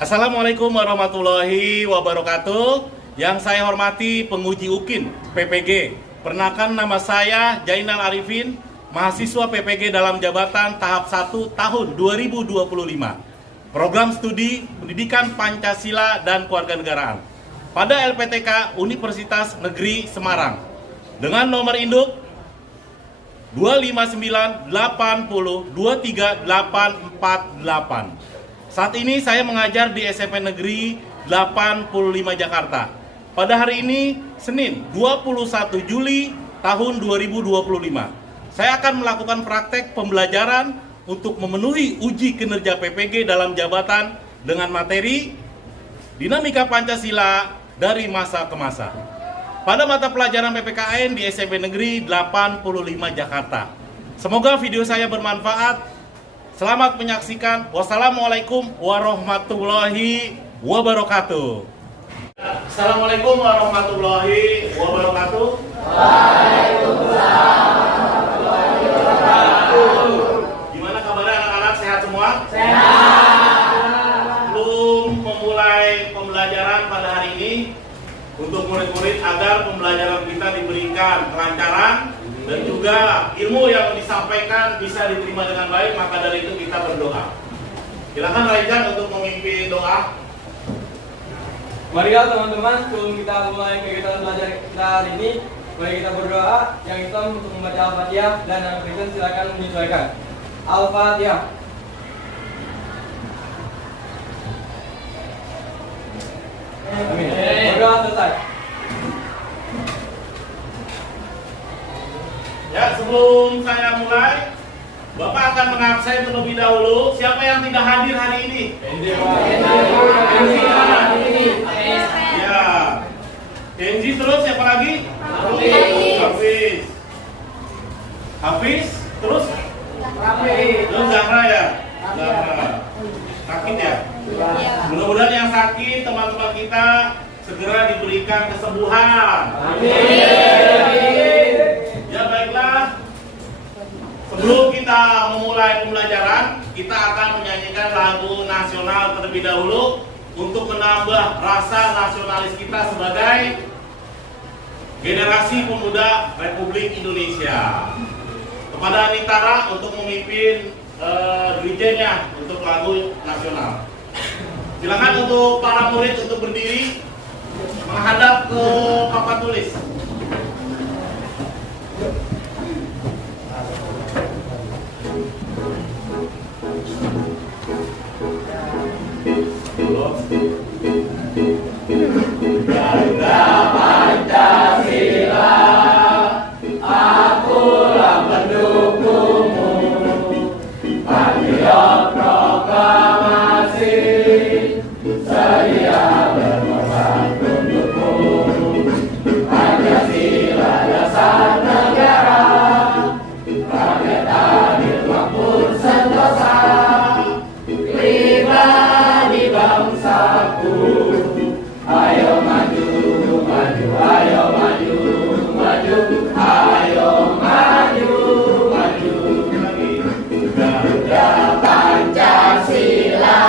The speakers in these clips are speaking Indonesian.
Assalamualaikum warahmatullahi wabarakatuh. Yang saya hormati penguji UKIN PPG. Perkenalkan, nama saya Jainal Arifin, mahasiswa PPG dalam jabatan tahap 1 tahun 2025. Program studi Pendidikan Pancasila dan Kewarganegaraan pada LPTK Universitas Negeri Semarang dengan nomor induk 259802388. Saat ini saya mengajar di SMP Negeri 85 Jakarta. Pada hari ini, Senin 21 Juli tahun 2025, saya akan melakukan praktek pembelajaran untuk memenuhi uji kinerja PPG dalam jabatan dengan materi Dinamika Pancasila dari masa ke masa pada mata pelajaran PPKN di SMP Negeri 85 Jakarta. Semoga video saya bermanfaat. Selamat menyaksikan. Wassalamualaikum warahmatullahi wabarakatuh. Assalamualaikum warahmatullahi wabarakatuh. Waalaikumsalam warahmatullahi wabarakatuh. Gimana kabarnya anak-anak? Sehat semua? Sehat. Sebelum memulai pembelajaran pada hari ini, untuk murid-murid agar pembelajaran kita diberikan kelancaran dan juga ilmu yang disampaikan bisa diterima dengan baik, maka dari itu kita berdoa. Silakan Raijan untuk memimpin doa. Mari ya teman-teman, sebelum kita mulai kegiatan belajar kita hari ini, mari kita berdoa. Yang Islam untuk membaca Al-Fatihah dan yang Kristen silakan menyesuaikan. Al-Fatihah. Amin. Berdoa selesai. Ya, sebelum saya mulai, Bapak akan mengabsen terlebih dahulu. Siapa yang tidak hadir hari ini? Ya, Kenzi, terus siapa lagi? Hafiz. Hafiz, terus? Terus Zahra ya? Zahra. Sakit ya? Mudah-mudahan yang sakit, teman-teman kita segera diberikan kesembuhan. Ya, baiklah. Sebelum kita memulai pembelajaran, kita akan menyanyikan lagu nasional terlebih dahulu untuk menambah rasa nasionalis kita sebagai generasi pemuda Republik Indonesia. Kepada Nitara untuk memimpin dirijennya untuk lagu nasional. Silakan untuk para murid untuk berdiri menghadap ke papan tulis. Ganda Pancasila, akulah pendukungmu. Patriot proklamasi, sedia berkorban untukmu. Pancasila dasar negara, rakyat adil makmur sentosa. Pribadi bangsaku, ayo maju, maju, ayo maju, maju, ayo maju, maju. Garuda Pancasila,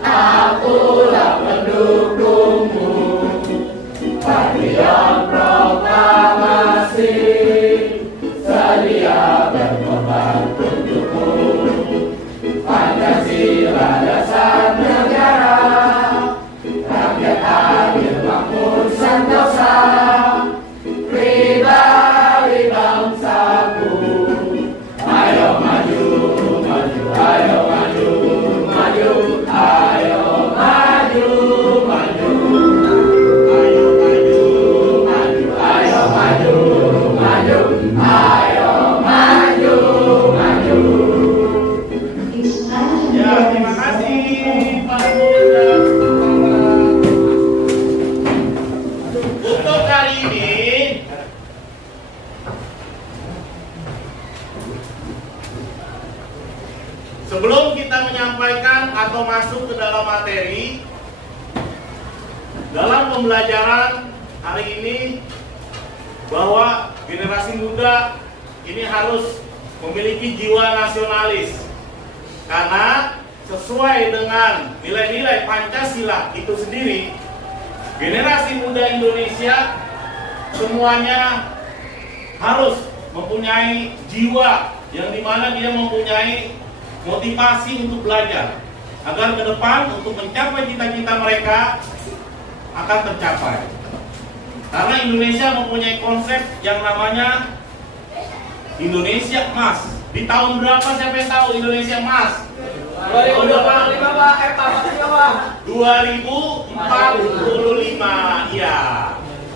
akulah pendukungmu. Patriot proklamasi, sedia berkorban untukmu. Pancasila dasar negara, rakyat adil makmur sentosa. Pribadi bangsaku, ayo maju, maju, ayo maju, maju, ayo maju, maju. Ayo maju, maju, ayo maju, maju, ayo maju, maju. Ya, terima kasih Pak Muda. Untuk hari ini, sebelum kita menyampaikan atau masuk ke dalam materi, dalam pembelajaran hari ini, bahwa generasi muda ini harus memiliki jiwa nasionalis. Karena sesuai dengan nilai-nilai Pancasila itu sendiri, generasi muda Indonesia semuanya harus mempunyai jiwa yang dimana dia mempunyai motivasi untuk belajar agar ke depan untuk mencapai cita-cita mereka akan tercapai. Karena Indonesia mempunyai konsep yang namanya Indonesia Emas. Di tahun berapa siapa yang tahu Indonesia Emas? 2025 Pak, Pak. 2045, ya.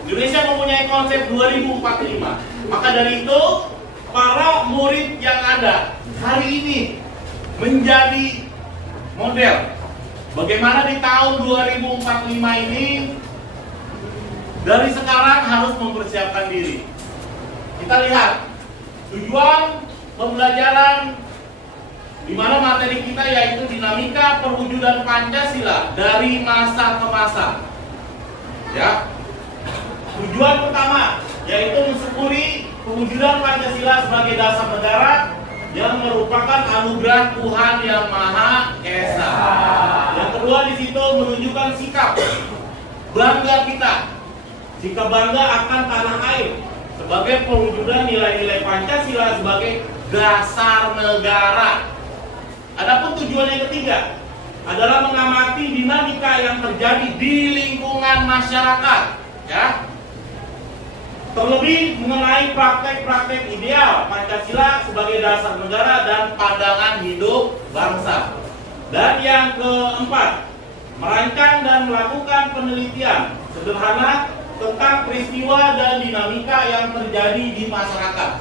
Indonesia mempunyai konsep 2045. Maka dari itu, para murid yang ada hari ini menjadi model. Bagaimana di tahun 2045 ini dari sekarang harus mempersiapkan diri. Kita lihat tujuan pembelajaran di mana materi kita yaitu dinamika perwujudan Pancasila dari masa ke masa. Ya. Tujuan pertama yaitu mensyukuri perwujudan Pancasila sebagai dasar negara yang merupakan anugerah Tuhan Yang Maha Esa. Yang kedua di situ menunjukkan sikap bangga kita, sikap bangga akan tanah air sebagai perwujudan nilai-nilai Pancasila sebagai dasar negara. Adapun tujuan yang ketiga adalah mengamati dinamika yang terjadi di lingkungan masyarakat, ya. Terlebih mengenai praktek-praktek ideal Pancasila sebagai dasar negara dan pandangan hidup bangsa. Dan yang keempat, merancang dan melakukan penelitian sederhana tentang peristiwa dan dinamika yang terjadi di masyarakat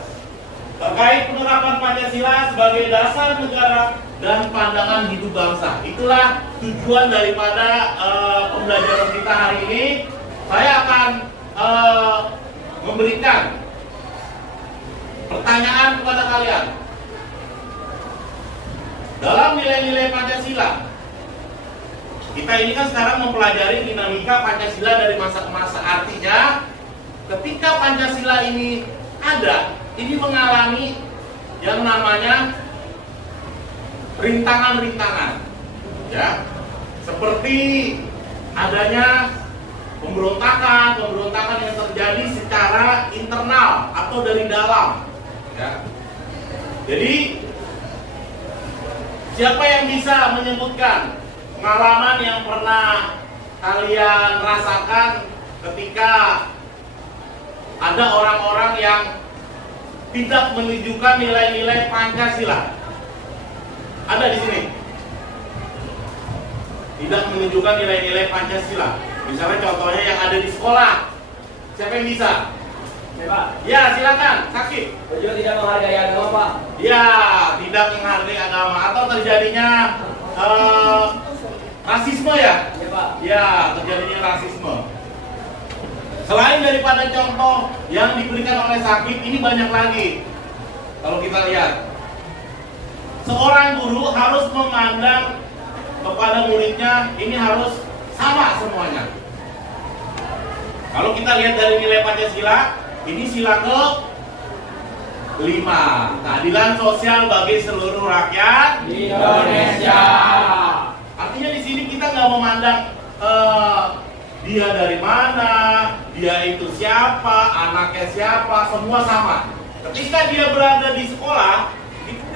terkait penerapan Pancasila sebagai dasar negara dan pandangan hidup bangsa. Itulah tujuan daripada pembelajaran kita hari ini. Saya akan memberikan pertanyaan kepada kalian. Dalam nilai-nilai Pancasila, kita ini kan sekarang mempelajari dinamika Pancasila dari masa ke masa. Artinya, ketika Pancasila ini ada, ini mengalami yang namanya rintangan-rintangan, ya, seperti adanya pemberontakan yang terjadi secara internal atau dari dalam, ya. Jadi siapa yang bisa menyebutkan pengalaman yang pernah kalian rasakan ketika ada orang-orang yang tidak menunjukkan nilai-nilai Pancasila? Ada di sini. Tidak menunjukkan nilai-nilai Pancasila. Misalnya contohnya yang ada di sekolah. Siapa yang bisa? Ya, Pak. Ya, silakan. Sakit. Tujuan tidak menghargai agama, Pak. Ya, tidak menghargai agama atau terjadinya rasisme, ya? Ya, Pak. Ya, terjadinya rasisme. Selain daripada contoh yang diberikan oleh Sakit, ini banyak lagi. Kalau kita lihat, seorang guru harus memandang kepada muridnya ini harus sama semuanya. Kalau kita lihat dari nilai Pancasila, ini sila ke-5, keadilan sosial bagi seluruh rakyat Indonesia. Artinya di sini kita nggak memandang dia dari mana, dia itu siapa, anaknya siapa, semua sama. Ketika dia berada di sekolah,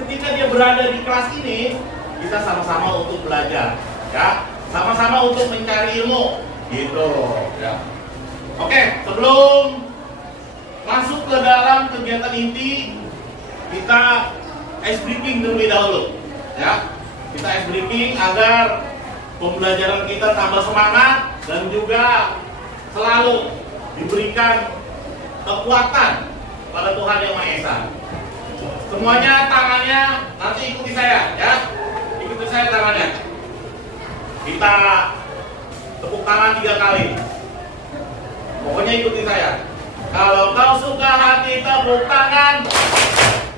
ketika dia berada di kelas ini, kita sama-sama untuk belajar, ya, sama-sama untuk mencari ilmu, gitu. Ya. Oke, sebelum masuk ke dalam kegiatan inti, kita ice breaking terlebih dahulu, ya. Kita ice breaking agar pembelajaran kita tambah semangat dan juga selalu diberikan kekuatan pada Tuhan Yang Maha Esa. Semuanya tangannya nanti ikuti saya, ya. Ikuti saya tangannya. Kita tepuk tangan 3 kali. Pokoknya ikuti saya. Kalau kau suka hati tepuk tangan.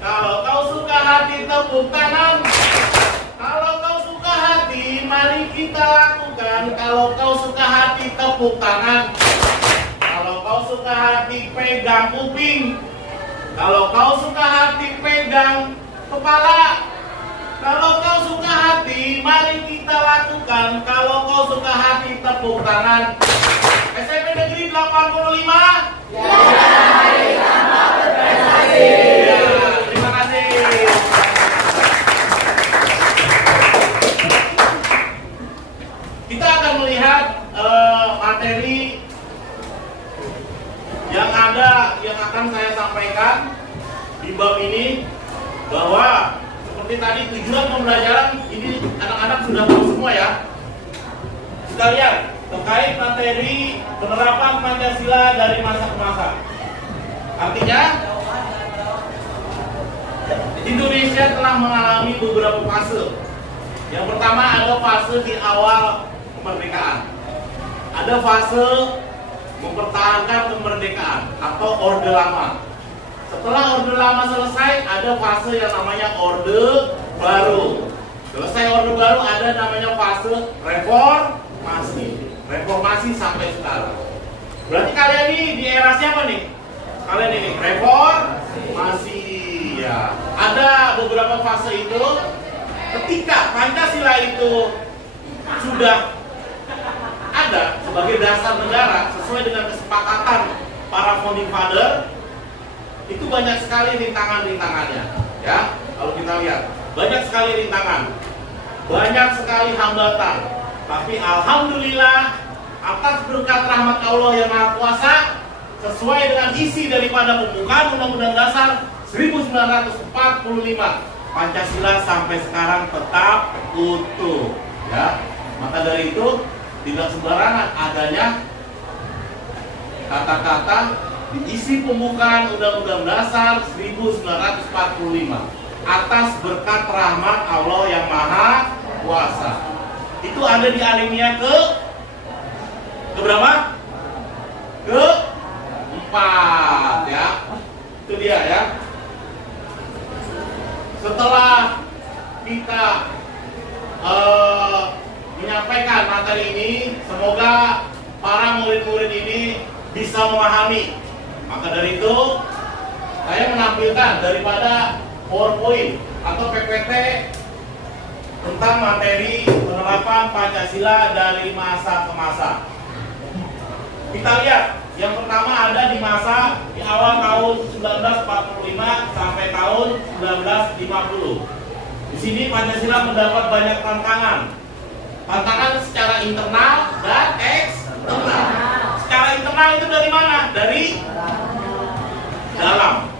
Kalau kau suka hati tepuk tangan. Kalau kau suka hati mari kita lakukan. Kalau kau suka hati tepuk tangan. Kalau kau suka hati pegang kuping. Kalau kau suka hati pegang kepala. Kalau kau suka hati, mari kita lakukan. Kalau kau suka hati, tepuk tangan. SMP Negeri 85. Ya, terima kasih. Kita akan melihat materi yang akan saya sampaikan di bab ini, bahwa seperti tadi tujuan pembelajaran ini anak-anak sudah tahu semua ya. Kita lihat terkait materi penerapan Pancasila dari masa ke masa. Artinya Indonesia telah mengalami beberapa fase. Yang pertama ada fase di awal kemerdekaan. Ada fase mempertahankan kemerdekaan atau Orde Lama. Setelah Orde Lama selesai, ada fase yang namanya Orde Baru. Selesai Orde Baru, ada namanya fase reformasi sampai sekarang. Berarti kalian ini di era siapa nih? Kalian ini reformasi ya. Ada beberapa fase itu. Ketika Pancasila itu sudah ada sebagai dasar negara sesuai dengan kesepakatan para founding father, itu banyak sekali rintangan-rintangannya ya. Kalau kita lihat banyak sekali rintangan, banyak sekali hambatan, tapi alhamdulillah atas berkat rahmat Allah yang Maha Kuasa, sesuai dengan isi daripada pembukaan Undang-Undang Dasar 1945, Pancasila sampai sekarang tetap utuh ya. Maka dari itu tidak sembarangan adanya kata-kata di isi pembukaan Undang-Undang Dasar 1945, atas berkat rahmat Allah yang Maha Kuasa. Itu ada di alinea ke berapa? Ke-4 ya. Itu dia ya. Setelah kita menyampaikan materi ini, semoga para murid-murid ini bisa memahami. Maka dari itu saya menampilkan daripada PowerPoint atau PPT tentang materi penerapan Pancasila dari masa ke masa. Kita lihat, yang pertama ada di masa di awal tahun 1945 sampai tahun 1950. Di sini Pancasila mendapat banyak tantangan. Tantangan secara internal dan eksternal. Secara internal itu dari mana? Dari dalam.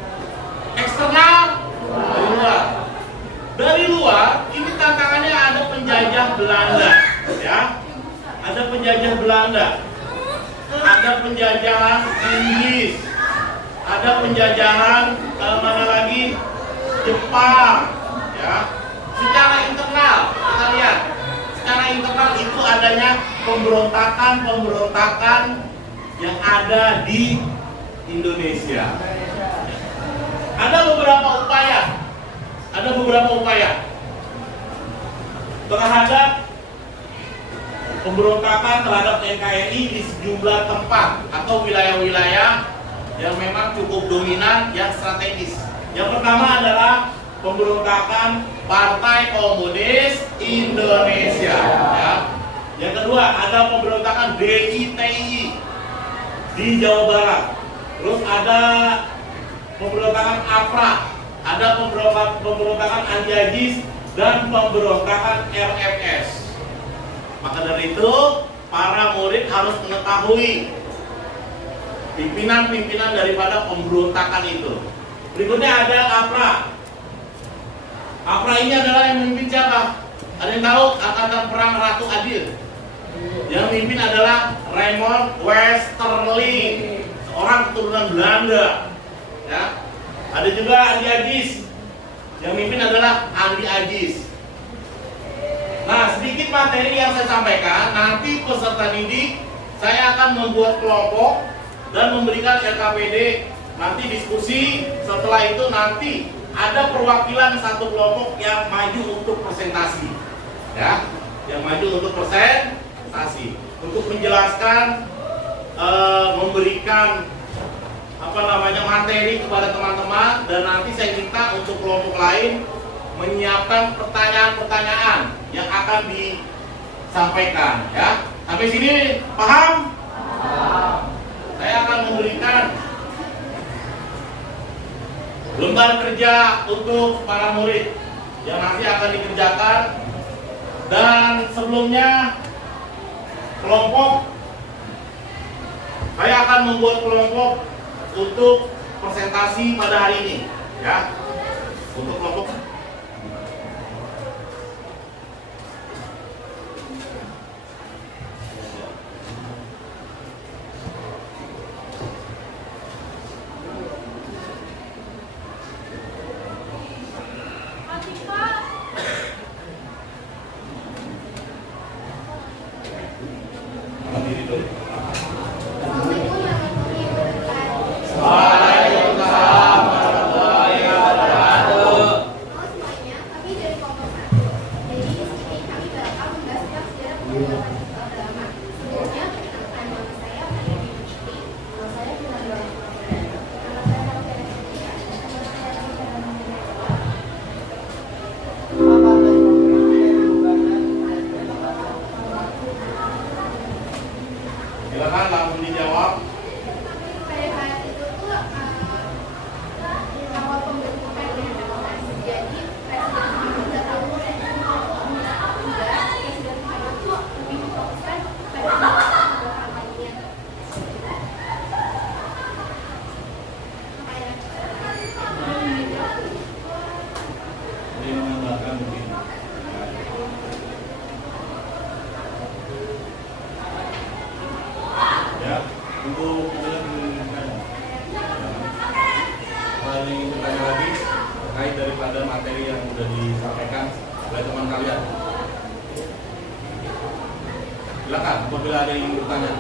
Eksternal dari luar. Dari luar ini tantangannya ada penjajah Belanda, ya. Ada penjajah Belanda. Ada penjajahan Inggris. Ada penjajahan mana lagi? Jepang, ya. Secara internal kita lihat. Secara internal itu adanya pemberontakan yang ada di Indonesia. Ada beberapa upaya terhadap pemberontakan terhadap NKRI di sejumlah tempat atau wilayah-wilayah yang memang cukup dominan, yang strategis. Yang pertama adalah pemberontakan Partai Komunis Indonesia, ya. Yang kedua ada pemberontakan DITI di Jawa Barat. Terus ada pemberontakan APRA, ada pemberontakan Anti-Ajis dan pemberontakan RFS. Maka dari itu para murid harus mengetahui pimpinan-pimpinan daripada pemberontakan itu. Berikutnya ada APRA. APRA ini adalah yang memimpin siapa? Ada yang tahu? Angkatan Perang Ratu Adil. Yang memimpin adalah Raymond Westerling, seorang keturunan Belanda. Ya. Ada juga Andi Ajis. Yang memimpin adalah Andi Ajis. Nah, sedikit materi yang saya sampaikan, nanti peserta didik saya akan membuat kelompok dan memberikan LKPD, nanti diskusi. Setelah itu nanti ada perwakilan satu kelompok yang maju untuk presentasi, ya, yang maju untuk presentasi, untuk menjelaskan, memberikan materi kepada teman-teman, dan nanti saya minta untuk kelompok lain menyiapkan pertanyaan-pertanyaan yang akan disampaikan, ya. Sampai sini paham? Saya akan memberikan lembar kerja untuk para murid yang nanti akan dikerjakan, dan sebelumnya kelompok, saya akan membuat kelompok untuk presentasi pada hari ini, ya. Untuk kelompok silakan langsung dijawab. Pada saat itu tuh awal pembentukan demokrasi. Jadi presiden itu udah tahu presiden itu lebih difokuskan pada kampanye. Ini menambahkan mungkin. Ya, untuk menginginkan paling bertanya lagi terkait daripada materi yang sudah disampaikan oleh teman kalian. Silakan apabila ada yang ingin bertanya.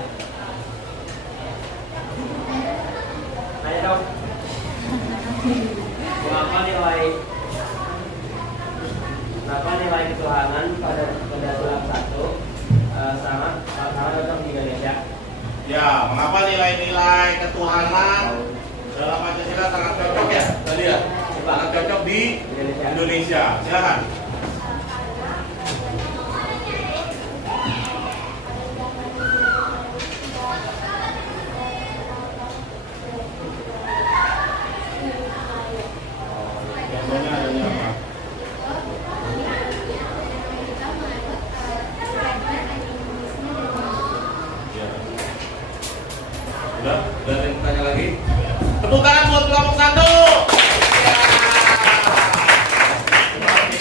Tanya dong. Kenapa nilai ketuhanan pada dalam satu sama cocok di Indonesia? Ya, mengapa nilai-nilai ketuhanan dalam Pancasila sangat cocok ya? Tadi ya, sangat cocok di Indonesia. Silakan. Contohnya adanya apa? Ya. Sudah? Sudah ada yang bertanya lagi? Tepuk tangan buat kelompok 1. Ya.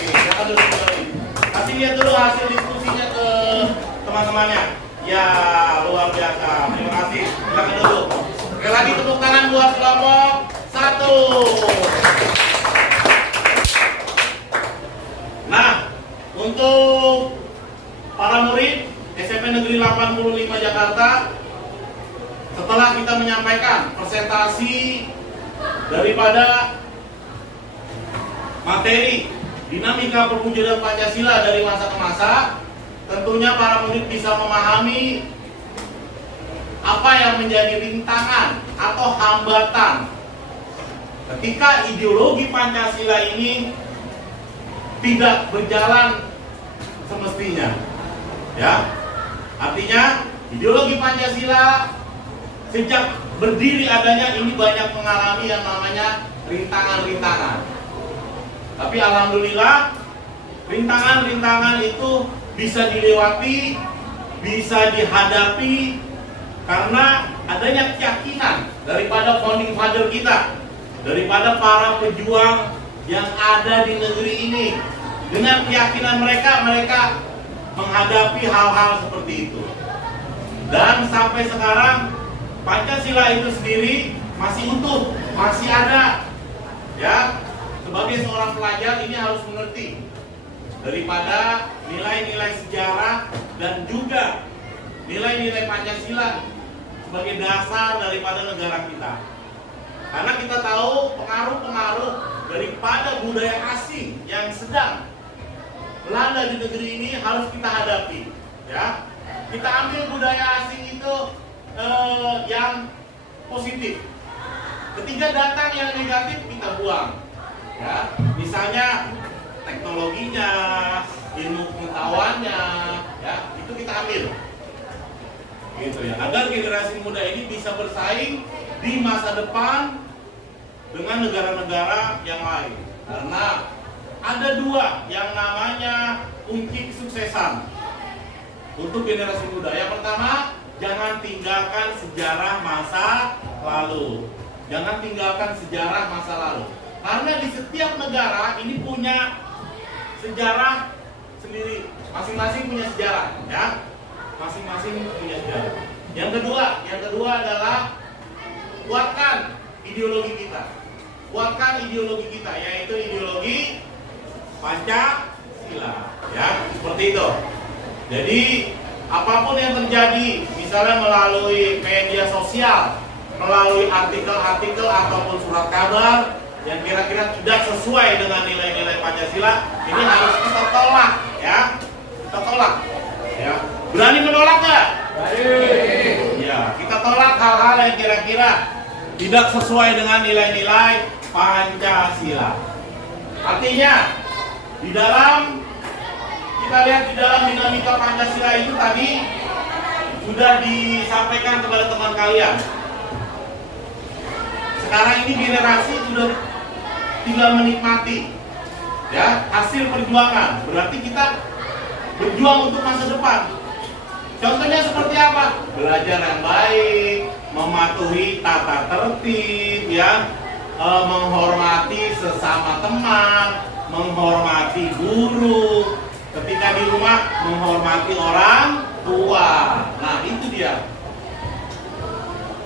Silakan dulu kembali. Kasih lihat dulu hasil diskusinya ke teman-temannya. Ya, luar biasa. Terima kasih. Silakan dulu. Sekali lagi tepuk tangan buat kelompok 1. Nah, untuk para murid SMP Negeri 85 Jakarta, setelah kita menyampaikan presentasi daripada materi dinamika perwujudan Pancasila dari masa ke masa, tentunya para murid bisa memahami apa yang menjadi rintangan atau hambatan ketika ideologi Pancasila ini tidak berjalan semestinya. Ya. Artinya ideologi Pancasila sejak berdiri adanya ini banyak mengalami yang namanya rintangan-rintangan. Tapi alhamdulillah rintangan-rintangan itu bisa dilewati, bisa dihadapi karena adanya keyakinan daripada founding father kita, daripada para pejuang yang ada di negeri ini. Dengan keyakinan mereka menghadapi hal-hal seperti itu. Dan sampai sekarang Pancasila itu sendiri masih utuh, masih ada. Ya, sebagai seorang pelajar ini harus mengerti daripada nilai-nilai sejarah dan juga nilai-nilai Pancasila sebagai dasar daripada negara kita. Karena kita tahu pengaruh-pengaruh daripada budaya asing yang sedang melanda di negeri ini harus kita hadapi. Ya, kita ambil budaya asing itu yang positif. Ketika datang yang negatif kita buang. Ya, misalnya teknologinya, ilmu pengetahuannya, ya itu kita ambil, gitu ya, agar generasi muda ini bisa bersaing di masa depan dengan negara-negara yang lain. Karena ada dua yang namanya kunci kesuksesan untuk generasi muda. Yang pertama, jangan tinggalkan sejarah masa lalu. Jangan tinggalkan sejarah masa lalu. Karena di setiap negara ini punya sejarah sendiri. Masing-masing punya sejarah, ya. Masing-masing punya sejarah. Yang kedua adalah kuatkan ideologi kita. Kuatkan ideologi kita, yaitu ideologi Pancasila, ya, seperti itu. Jadi apapun yang terjadi, misalnya melalui media sosial, melalui artikel-artikel ataupun surat kabar yang kira-kira tidak sesuai dengan nilai-nilai Pancasila, ini harus kita tolak, ya. Kita tolak, ya. Berani menolak nggak? Ya, kita tolak hal-hal yang kira-kira tidak sesuai dengan nilai-nilai Pancasila. Artinya, kita lihat di dalam dinamika Pancasila itu tadi sudah disampaikan kepada teman kalian. Sekarang ini generasi sudah tinggal menikmati, ya, hasil perjuangan. Berarti kita berjuang untuk masa depan. Contohnya seperti apa? Belajar yang baik, mematuhi tata tertib, ya, menghormati sesama teman, menghormati guru, ketika di rumah menghormati orang tua. Nah, itu dia.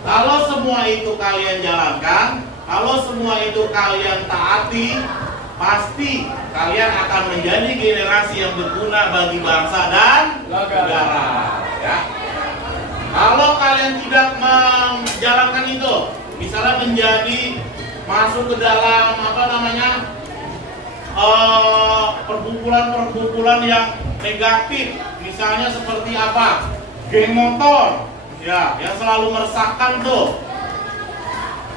Kalau semua itu kalian jalankan, kalau semua itu kalian taati, pasti kalian akan menjadi generasi yang berguna bagi bangsa dan negara, ya. Kalau kalian tidak menjalankan itu, misalnya masuk ke dalam perkumpulan yang negatif, misalnya seperti apa? Geng motor, ya, yang selalu meresahkan tuh.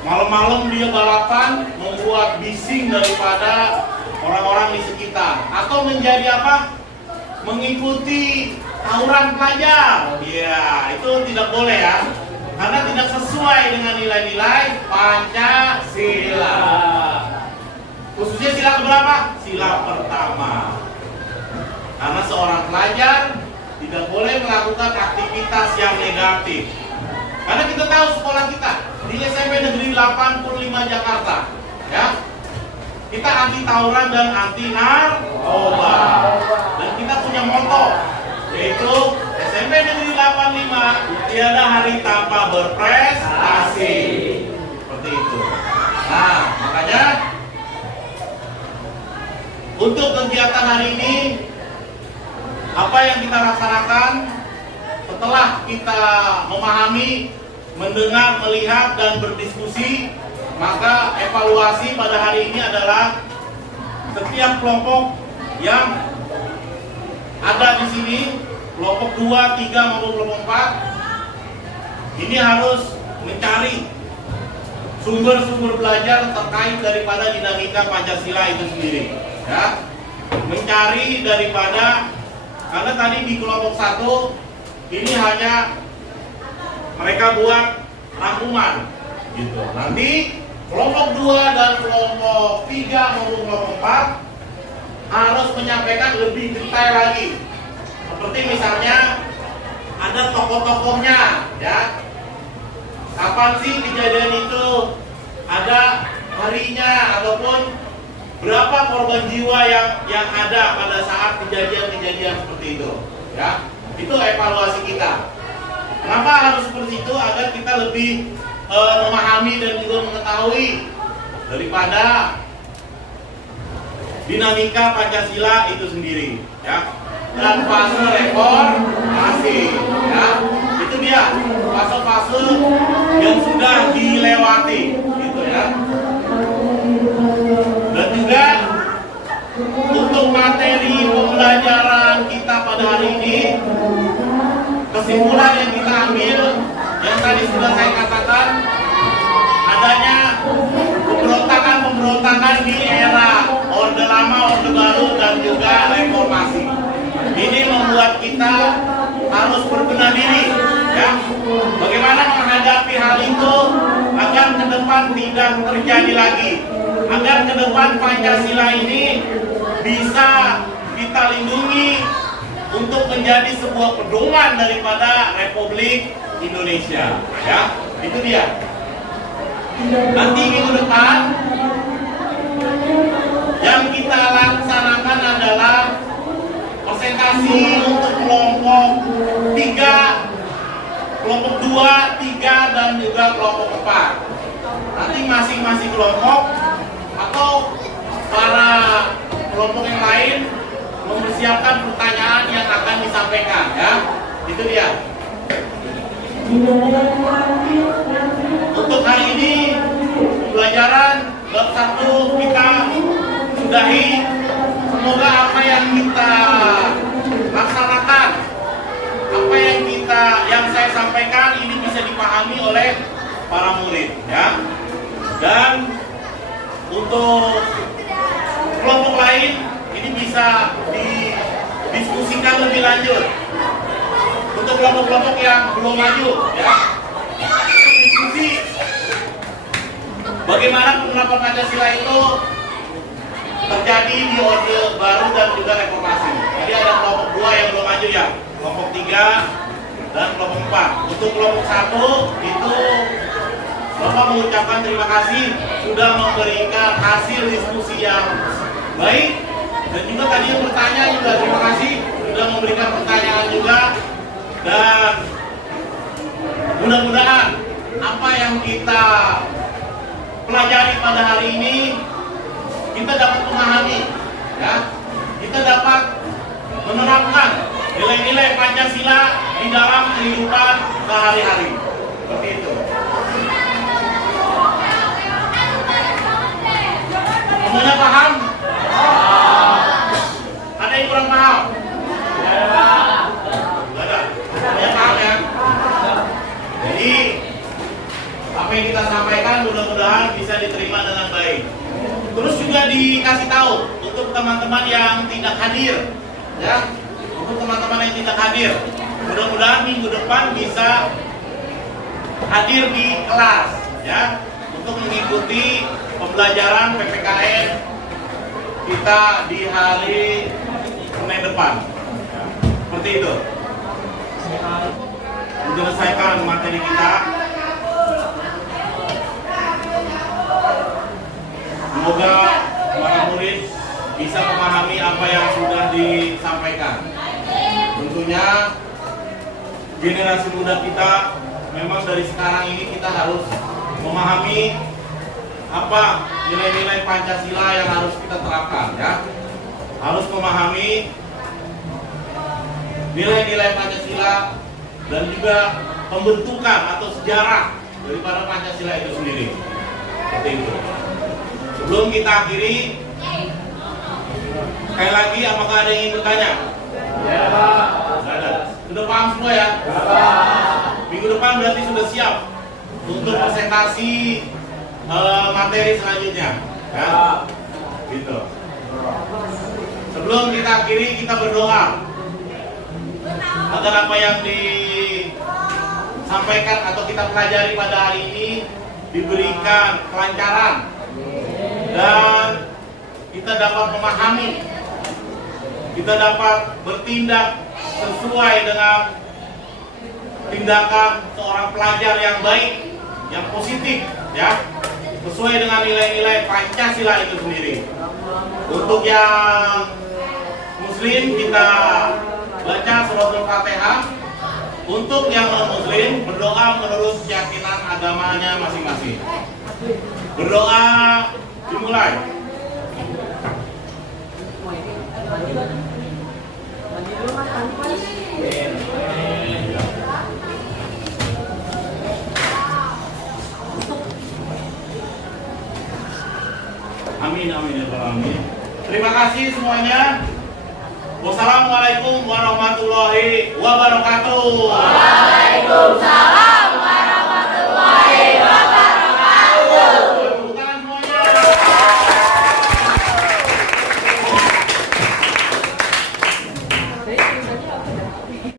Malam-malam dia balapan, membuat bising daripada orang-orang di sekitar. Atau menjadi apa? Mengikuti tawuran pelajar. Ya, itu tidak boleh, ya. Karena tidak sesuai dengan nilai-nilai Pancasila. Khususnya sila keberapa? Sila pertama. Karena seorang pelajar tidak boleh melakukan aktivitas yang negatif. Karena kita tahu sekolah kita di SMP Negeri 85 Jakarta, ya, kita anti tawuran dan anti narkoba. Dan kita punya moto, yaitu SMP Negeri 85 tiada hari tanpa berprestasi. Seperti itu. Nah, makanya untuk kegiatan hari ini, apa yang kita laksanakan setelah kita memahami, mendengar, melihat, dan berdiskusi, maka evaluasi pada hari ini adalah setiap kelompok yang ada di sini, kelompok 2, 3 maupun kelompok 4, ini harus mencari sumber-sumber belajar terkait daripada dinamika Pancasila itu sendiri, ya. Mencari daripada, karena tadi di kelompok 1 ini hanya mereka buat rangkuman, gitu. Nanti kelompok 2 dan kelompok 3 maupun kelompok 4 harus menyampaikan lebih detail lagi. Seperti misalnya ada tokoh-tokohnya, ya. Kapan sih kejadian itu? Ada harinya ataupun berapa korban jiwa yang ada pada saat kejadian-kejadian seperti itu, ya. Itu evaluasi kita. Kenapa harus seperti itu? Agar kita lebih memahami dan juga mengetahui daripada dinamika Pancasila itu sendiri, ya. Dan fase reformasi, ya. Itu dia fase-fase yang sudah dilewati, gitu, ya. Dan juga untuk materi pembelajaran kita pada hari ini, kesimpulan yang kita ambil yang tadi sudah saya katakan, adanya pemberontakan di era Orde Lama, Orde Baru, juga reformasi. Ini membuat kita harus berbenah diri, ya. Bagaimana menghadapi hal itu agar ke depan tidak terjadi lagi, agar ke depan Pancasila ini bisa kita lindungi untuk menjadi sebuah pedoman daripada Republik Indonesia, ya. Itu dia. Nanti minggu depan yang kita laksanakan adalah presentasi untuk kelompok 3, kelompok 2, 3, dan juga kelompok 4. Nanti masing-masing kelompok atau para kelompok yang lain mempersiapkan pertanyaan yang akan disampaikan, ya. Itu dia. Untuk hari ini pelajaran bab 1 kita sudahi. Semoga apa yang kita laksanakan, apa yang saya sampaikan ini bisa dipahami oleh para murid, ya. Dan untuk kelompok lain ini bisa didiskusikan lebih lanjut. Untuk kelompok-kelompok yang belum maju, ya, diskusi bagaimana penerapan Pancasila itu terjadi di Orde Baru dan juga Reformasi. Jadi ada kelompok 2 yang belum maju, ya, kelompok 3 dan kelompok 4. Untuk kelompok 1 itu Bapak mengucapkan terima kasih sudah memberikan hasil diskusi yang baik, dan juga tadi yang bertanya juga terima kasih sudah memberikan pertanyaan juga. Dan mudah-mudahan apa yang kita pelajari pada hari ini kita dapat memahami, ya, kita dapat menerapkan nilai-nilai Pancasila di dalam kehidupan sehari-hari. Seperti itu. Semuanya paham? Ada yang kurang paham? Semuanya paham, ya? Jadi apa yang kita sampaikan mudah-mudahan bisa diterima dengan baik. Terus juga dikasih tahu untuk teman-teman yang tidak hadir, ya, untuk teman-teman yang tidak hadir, mudah-mudahan minggu depan bisa hadir di kelas, ya, untuk mengikuti pembelajaran PPKN kita di hari Senin depan, ya. Seperti itu. Menyelesaikan materi kita. Semoga para murid bisa memahami apa yang sudah disampaikan. Tentunya generasi muda kita memang dari sekarang ini kita harus memahami apa nilai-nilai Pancasila yang harus kita terapkan, ya. Harus memahami nilai-nilai Pancasila dan juga pembentukan atau sejarah daripada Pancasila itu sendiri. Seperti itu. Sebelum kita akhiri, sekali lagi apakah ada yang ingin bertanya? Ya, Pak. Ada. Sudah paham semua, ya? Ya, Pak. Minggu depan berarti sudah siap untuk presentasi materi selanjutnya, ya? Gitu. Sebelum kita akhiri, kita berdoa agar apa yang disampaikan atau kita pelajari pada hari ini diberikan kelancaran dan kita dapat memahami, kita dapat bertindak sesuai dengan tindakan seorang pelajar yang baik, yang positif, ya, sesuai dengan nilai-nilai Pancasila itu sendiri. Untuk yang Muslim kita baca suratul Fatihah. Untuk yang non-Muslim berdoa menurut keyakinan agamanya masing-masing. Berdoa dimulai. Amin, amin, ya Rabbal alamin. Terima kasih semuanya. Wassalamualaikum warahmatullahi wabarakatuh. Waalaikumsalam.